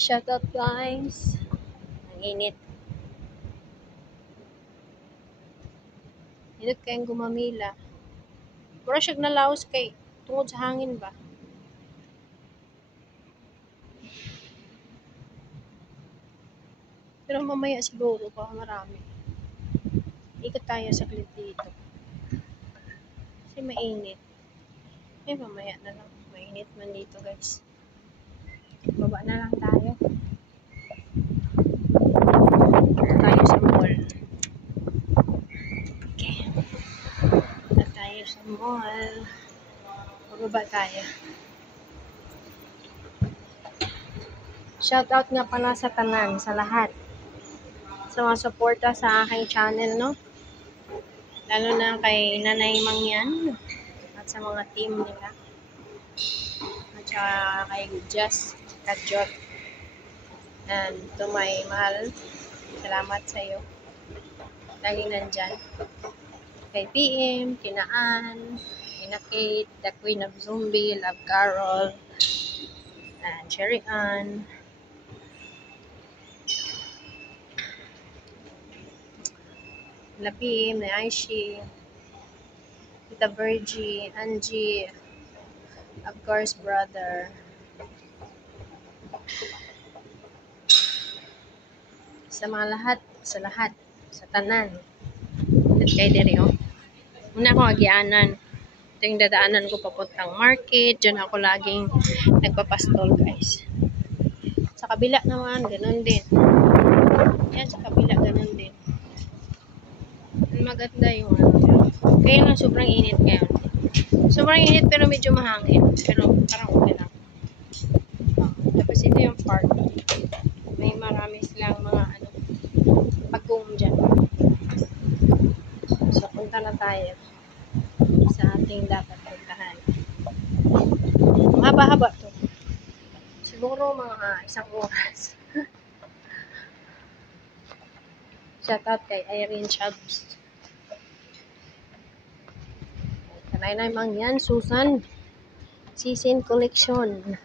Shoutout guys. Ang init. Init kayong gumamila. Mura siyag nalaos kay tungod sa hangin ba? Pero mamaya siguro baka marami. Ikot tayo saglit dito. Kasi mainit. Mamaya na lang. Mainit man dito guys. Baba na lang tayo. Tayo sa mall. Okay. Punta tayo sa mall. Baba tayo. Shoutout nga pala sa tanan, sa lahat. Sa mga suporta sa aking channel, no? Lalo na kay Nanay Mangyan at sa mga team nila. At saka kay Just Kajot. And to my mahal, salamat sa iyo. Laging nandyan. Kay PM, Kinaan, Kina Kate, The Queen of Zombie, Love Carol, and Cherry Ann. Lapim, Aishi, Tita Virgie, Angie, of course, brother. Sa mga lahat, sa tanan. At kay diri, oh. Una ko agianan. Ito yung dadaanan ko papuntang market. Diyan ako laging nagpapastol, guys. Sa kabila naman, ganun din. Yan, sa kabila, ganun din. Maganda yung ano. Kaya lang sobrang init ngayon. Sobrang init pero medyo mahangin. Pero parang okay lang. Tapos ito yung park. May marami silang mga ano, pagkong dyan. So punta na tayo sa ating dapat puntahan. Mahaba-haba to. Siguro mga 1 oras. Shoutout kay Irene Chubbs. Kanay Mangyan, Susan, Sisin Collection.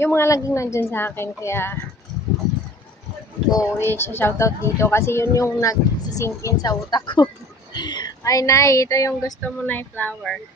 Yung mga laging nandyan sa akin, kaya ko shoutout dito kasi yun yung nagsisingkin sa utak ko. Ay, Nay, ito yung gusto mo, Nay, flower.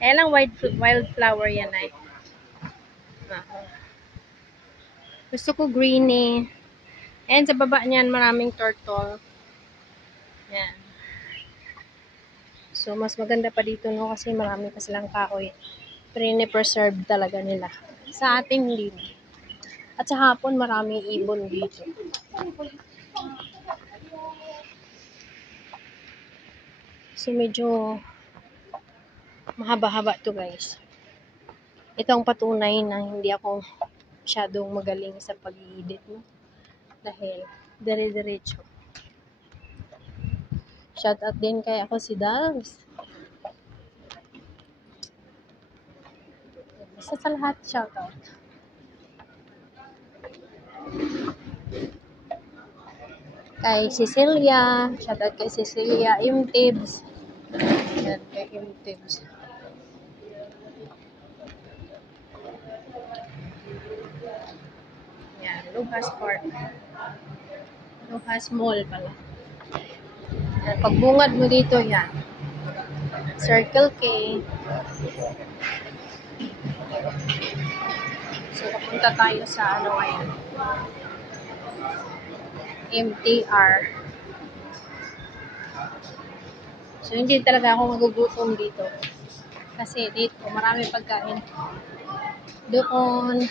Kaya lang wildflower yan, Nay. Gusto ko green eh. And sa baba niyan, maraming turtle. Yan. So, mas maganda pa dito, no? Kasi marami pa silang kahoy. Preserve talaga nila. Sa ating libo. At sa hapon, maraming ibon dito. So, medyo mahaba-haba to, guys. Ito ang patunay na hindi ako masyadong magaling sa pag-i-edit, no? Dahil, dire-diretso. Shoutout din kay ako si Dals. Basta sa lahat, shoutout. Kay Cecilia, shoutout kay Cecilia Imtibs. Yan, kay Imtibs. Yan, Lucas Park. Lucas Mall pala. Yan, pagbungad mo dito, yan. Circle K. So, papunta tayo sa ano ngayon. MTR. So, hindi talaga ako magugutom dito. Kasi dito, marami pagkain. Doon,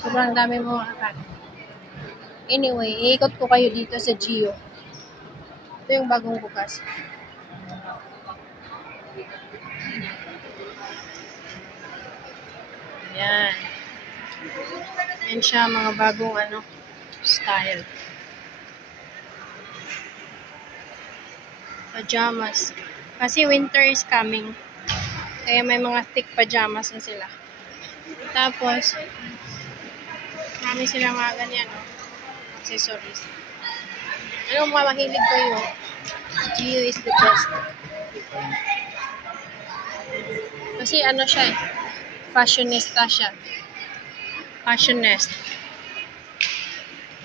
sobrang dami mga kakain. Anyway, iikot ko kayo dito sa Gio. Ito yung bagong bukas. Yan. Yan siya, mga bagong style. Pajamas. Kasi winter is coming. Kaya may mga thick pajamas na sila. Tapos, marami silang mga ganyan, accessories. Ano mga mahilig kayo? Gio is the best. Kasi siya fashionista siya. Fashionist.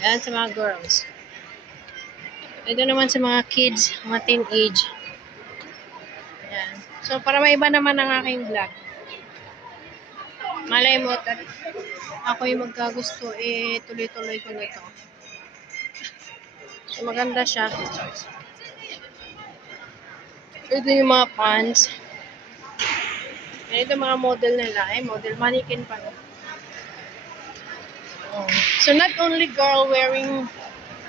Yan sa mga girls. Ito naman sa mga kids, mga teenage. Yan. So, para maiba naman ang aking vlog. Malay mo, ako yung magkagusto, tuloy-tuloy ko na ito. So, maganda siya. Ito yung mga pants. Ito mga model nila. Model mannequin pa. Oh. So, not only girl wearing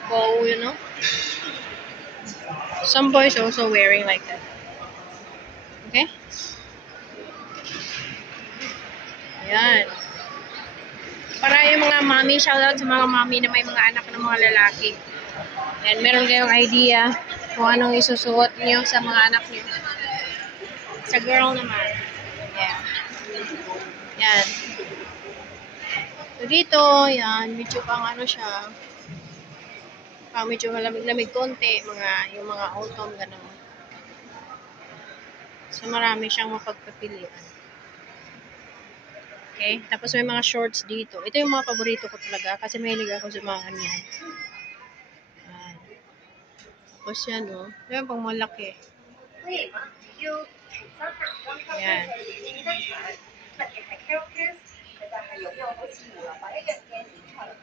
bow, you know. Some boys also wearing like that. Okay? Ayan. Para yung mga mommy, shoutout sa mga mommy na may mga anak ng mga lalaki. And meron kayong idea kung anong isusuot niyo sa mga anak niyo. Sa girl naman. Yeah. Yan. So dito, yan, medyo pang ano siya. Pang medyo malamig-lamig konti, yung mga autumn, gano'n. So marami siyang mapagpapilian. Okay? Tapos may mga shorts dito. Ito yung mga paborito ko talaga kasi mahilig ako sa mga ganyan. Tapos yan, oh. Yan, pang malaki. Yan.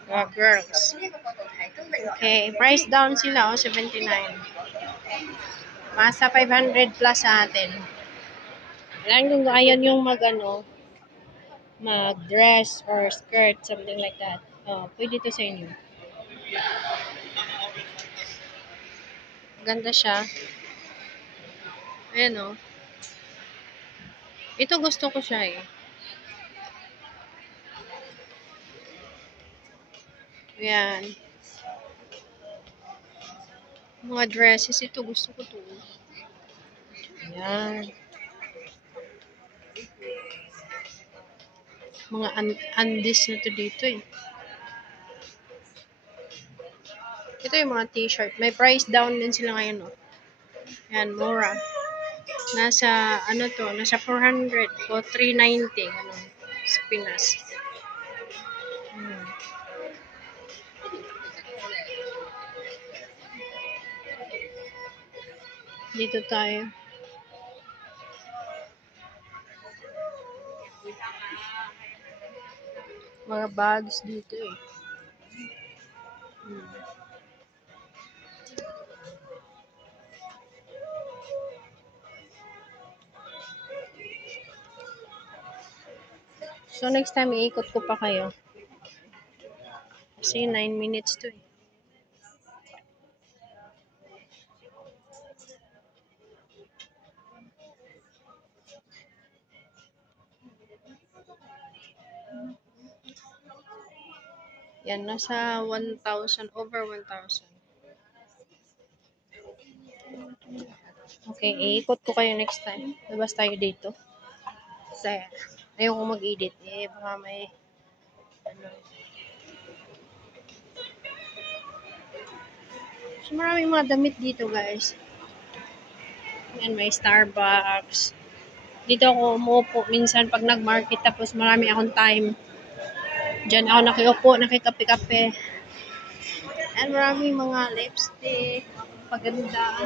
Mga girls. Okay, price down sila, 79. Masa 500 plus sa atin. Alam kung ayaw yung mag-dress or skirt, something like that. Pwede to sa inyo. Ganda siya. Ayan, Ito gusto ko siya Ayan. Mga dresses, ito gusto ko to. Ayan. Mga undies na to dito Ito yung mga t-shirt. May price down din sila ngayon, Yan, mura. Nasa, nasa 400 o 390, sa Pinas. Dito tayo. Mga bags dito So, next time, iikot ko pa kayo. Kasi 9 minutes to Yan, nasa 1,000, over 1,000. Okay, iikot ko kayo next time. Labas tayo dito. Kasi, ayoko mag-edit. Baka may, So, maraming mga damit dito, guys. Yan, may Starbucks. Dito ako umuupo minsan pag nag-market tapos marami akong time. Diyan ako nakiupo, nakikape-kape. And maraming mga lipstick, paganda.